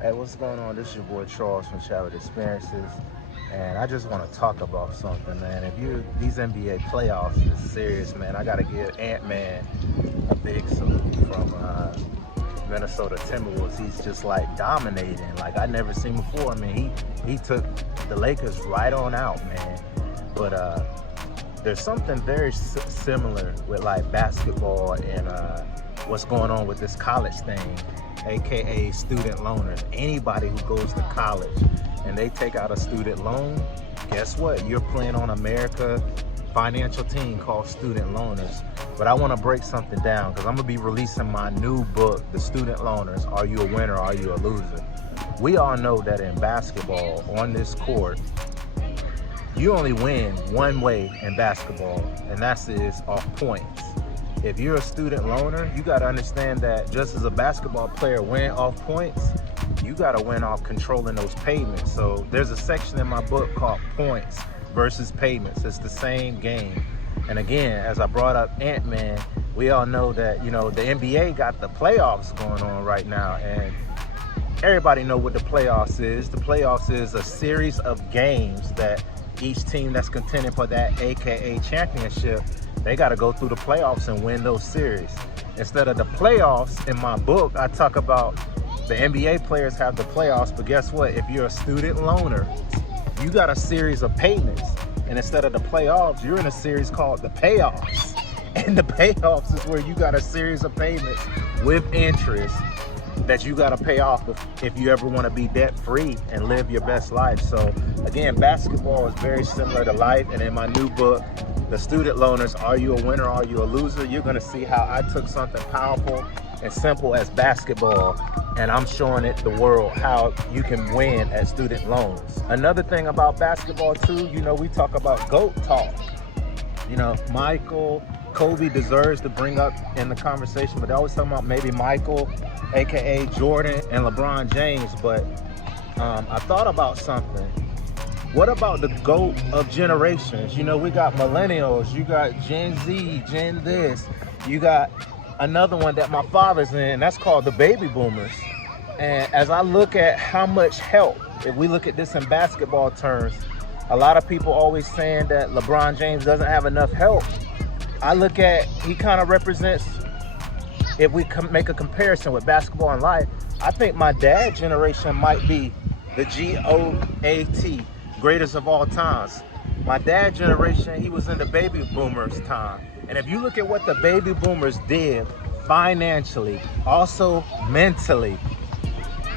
Hey, what's going on? This is your boy Charles from Shattered Experiences, and I just want to talk about something, man. These NBA playoffs is serious, man. I gotta give Ant-Man a big salute from Minnesota Timberwolves. He's just like dominating, like I never seen before. I mean, he took the Lakers right on out, man. But there's something very similar with like basketball and what's going on with this college thing, aka student loaners. Anybody who goes to college and they take out a student loan, guess what? You're playing on America financial team called Student Loaners. But I want to break something down because I'm gonna be releasing my new book, The Student Loaners. Are you a winner? Are you a loser? We all know that in basketball, on this court, you only win one way in basketball, and that is off points. If you're a student loaner, you got to understand that just as a basketball player win off points, you got to win off controlling those payments. So there's a section in my book called Points versus Payments. It's the same game. And again, as I brought up Ant-Man, we all know that, you know, the NBA got the playoffs going on right now, and everybody know what the playoffs is. The playoffs is a series of games that each team that's contending for that aka championship, they got to go through the playoffs and win those series. Instead of the playoffs, in my book, I talk about the NBA players have the playoffs, but guess what? If you're a student loaner, you got a series of payments. And instead of the playoffs, you're in a series called the payoffs. And the payoffs is where you got a series of payments with interest that you got to pay off if you ever want to be debt free and live your best life. So again, basketball is very similar to life. And in my new book, The Student Loaners, Are You a Winner? Are You a Loser? You're going to see how I took something powerful and simple as basketball, and I'm showing it the world how you can win at student loans. Another thing about basketball too, you know, we talk about GOAT talk. You know, Michael, Kobe deserves to bring up in the conversation, but they always talking about maybe Michael, aka Jordan, and LeBron James. But I thought about something. What about the GOAT of generations? You know, we got millennials, you got Gen Z, Gen this, you got another one that my father's in, that's called the baby boomers. And as I look at how much help, if we look at this in basketball terms, a lot of people always saying that LeBron James doesn't have enough help. I look at, he kind of represents, if we make a comparison with basketball and life, I think my dad generation might be the GOAT, greatest of all times. My dad generation, he was in the baby boomers time. And if you look at what the baby boomers did financially, also mentally,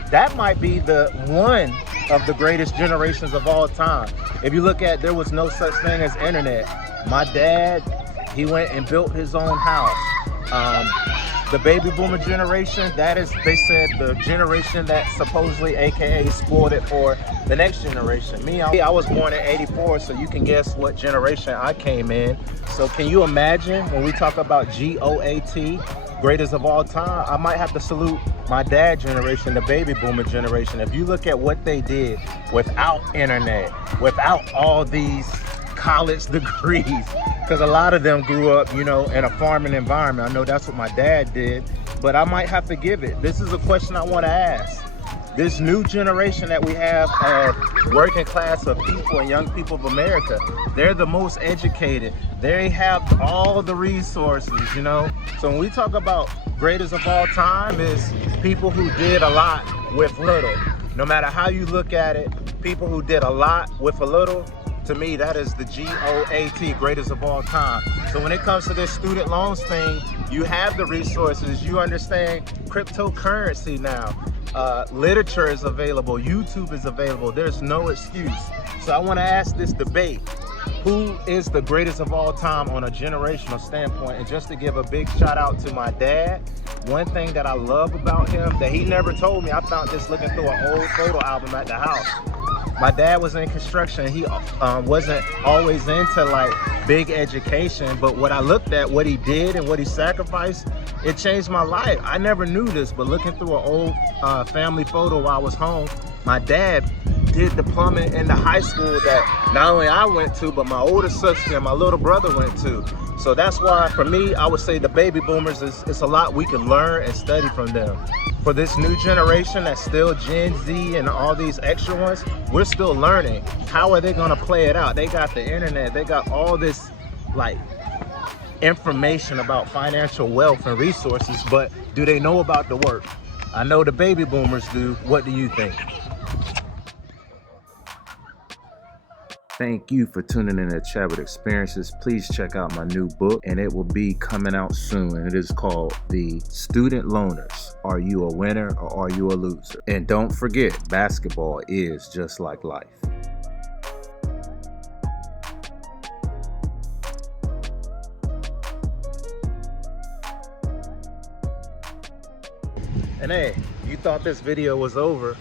that might be the one of the greatest generations of all time. If you look at, there was no such thing as internet. My dad, he went and built his own house. The baby boomer generation, that is, they said, the generation that supposedly aka spoiled it for the next generation. Me, I was born in '84, so you can guess what generation I came in. So can you imagine when we talk about GOAT, greatest of all time, I might have to salute my dad generation, the baby boomer generation. If you look at what they did without internet, without all these college degrees, because a lot of them grew up, you know, in a farming environment. I know that's what my dad did, but I might have to give it. This is a question I want to ask. This new generation that we have of working class of people and young people of America, they're the most educated. They have all the resources, you know? So when we talk about greatest of all time, is people who did a lot with little. No matter how you look at it, people who did a lot with a little, to me, that is the GOAT, greatest of all time. So when it comes to this student loans thing, you have the resources, you understand cryptocurrency now. Literature is available, YouTube is available, there's no excuse. So I want to ask this debate, who is the greatest of all time on a generational standpoint? And just to give a big shout out to my dad, one thing that I love about him that he never told me, I found this looking through an old photo album at the house. My dad was in construction. He wasn't always into like big education, but what I looked at, what he did and what he sacrificed, it changed my life. I never knew this, but looking through an old family photo while I was home, my dad did the plumbing in the high school that not only I went to, but my older sister and my little brother went to. So that's why, for me, I would say the baby boomers, it's a lot we can learn and study from them. For this new generation that's still Gen Z and all these extra ones, we're still learning. How are they gonna play it out? They got the internet, they got all this like information about financial wealth and resources, but do they know about the work? I know the baby boomers do. What do you think? Thank you for tuning in to Chat with Experiences. Please check out my new book, and it will be coming out soon. And it is called The Student Loaners. Are you a winner or are you a loser? And don't forget, basketball is just like life. And hey, you thought this video was over,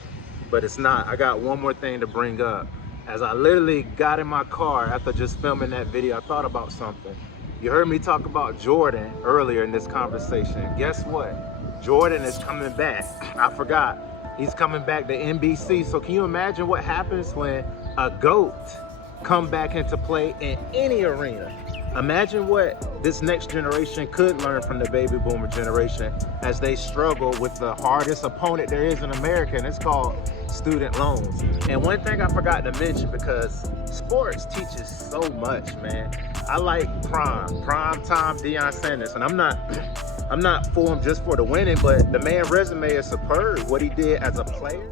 but it's not. I got one more thing to bring up. As I literally got in my car after just filming that video, I thought about something. You heard me talk about Jordan earlier in this conversation. Guess what? Jordan is coming back. I forgot. He's coming back to NBC. So can you imagine what happens when a GOAT come back into play in any arena? Imagine what this next generation could learn from the baby boomer generation as they struggle with the hardest opponent there is in America, and it's called student loans. And one thing I forgot to mention, because sports teaches so much, man. I like prime time Deion Sanders, and I'm not for him just for the winning, but the man's resume is superb. What he did as a player,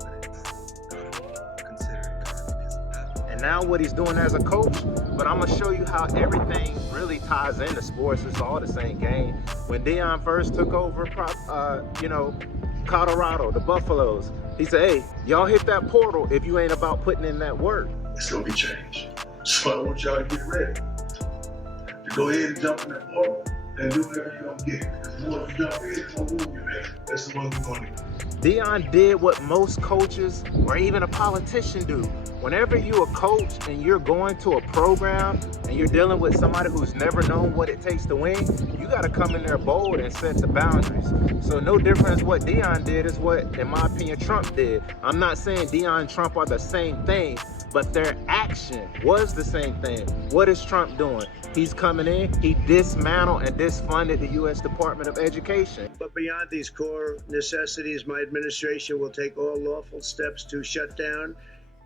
and now what he's doing as a coach. But I'm gonna show you how everything really ties into sports. It's all the same game. When Deion first took over, Colorado, the Buffaloes, he said, hey, y'all hit that portal if you ain't about putting in that work. It's gonna be changed. So I want y'all to get ready to go ahead and jump in that portal and do whatever you're gonna get. Because the more you jump in, the more room you have. That's the one we're gonna do. Deion did what most coaches or even a politician do. Whenever you're a coach and you're going to a program and you're dealing with somebody who's never known what it takes to win, you got to come in there bold and set the boundaries. So no difference what Deion did is what, in my opinion, Trump did. I'm not saying Deion and Trump are the same thing, but their action was the same thing. What is Trump doing? He's coming in, he dismantled and disfunded the U.S. Department of Education. But beyond these core necessities, my administration will take all lawful steps to shut down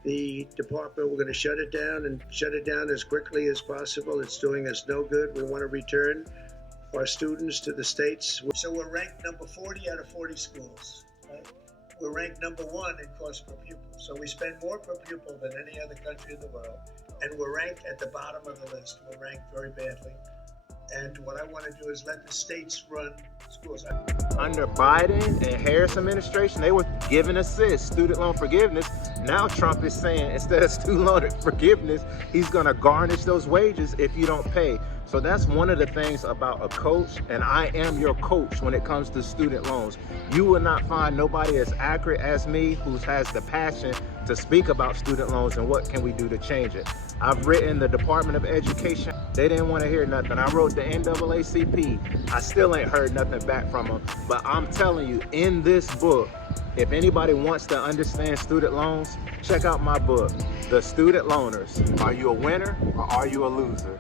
the department. We're going to shut it down and shut it down as quickly as possible. It's doing us no good. We want to return our students to the states. So we're ranked number 40 out of 40 schools. Right? We're ranked number 1 in cost per pupil. So we spend more per pupil than any other country in the world. And we're ranked at the bottom of the list. We're ranked very badly. And what I want to do is let the states run schools. Under Biden and Harris administration, they were giving assist, student loan forgiveness. Now Trump is saying instead of student loan forgiveness, he's going to garnish those wages if you don't pay. So that's one of the things about a coach, and I am your coach when it comes to student loans. You will not find nobody as accurate as me who has the passion to speak about student loans and what can we do to change it. I've written the Department of Education. They didn't want to hear nothing. I wrote the NAACP. I still ain't heard nothing back from them. But I'm telling you, in this book, if anybody wants to understand student loans, check out my book, The Student Loaners. Are you a winner or are you a loser?